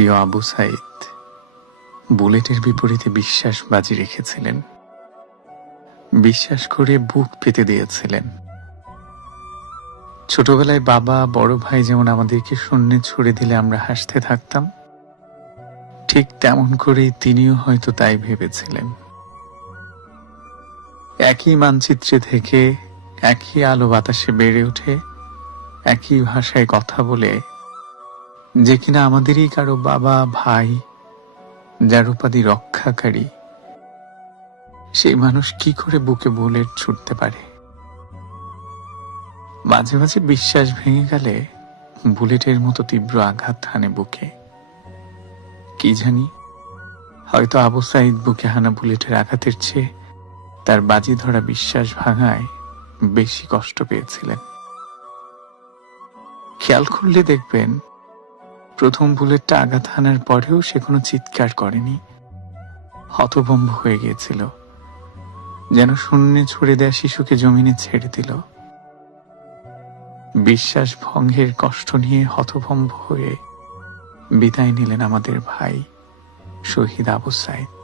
প্রিয় আবু সাইদ বুলেটের বিপরীতে বিশ্বাস বাজি রেখেছিলেন। বিশ্বাস করে বুক পেতে দিয়েছিলেন। ছোটবেলায় বাবা বড় ভাই যেমন আমাদেরকে শূন্যে ছুড়ে দিলে আমরা হাসতে থাকতাম, ঠিক তেমন করেই তিনিও হয়তো তাই ভেবেছিলেন। একই মানচিত্রে থেকে একই আলো বাতাসে বেড়ে ওঠে, একই ভাষায় কথা বলে যে কিনা আমাদেরই কারো বাবা ভাই, যার উপাধি রক্ষাকারী, সেই মানুষ কি করে বুকে বুলেট ছুটতে পারে? মাঝে মাঝে বিশ্বাস ভেঙে গেলে বুলেটের মতো তীব্র আঘাত হানে বুকে। কি জানি, হয়তো আবু সাইদ বুকে হানা বুলেটের আঘাতের চেয়ে তার বাজি ধরা বিশ্বাস ভাঙায় বেশি কষ্ট পেয়েছিলেন। খেয়াল করলে দেখবেন, প্রথম বুলেটটা আঘাত হানার পরেও সে কোনো চিৎকার করেনি, হতভম্ব হয়ে গিয়েছিল, যেন শূন্যে ছুড়ে দেয়া শিশুকে জমিনে ছেড়ে দিল। বিশ্বাস ভঙ্গের কষ্ট নিয়ে হতভম্ব হয়ে বিদায় নিলেন আমাদের ভাই শহীদ আবু সাইদ।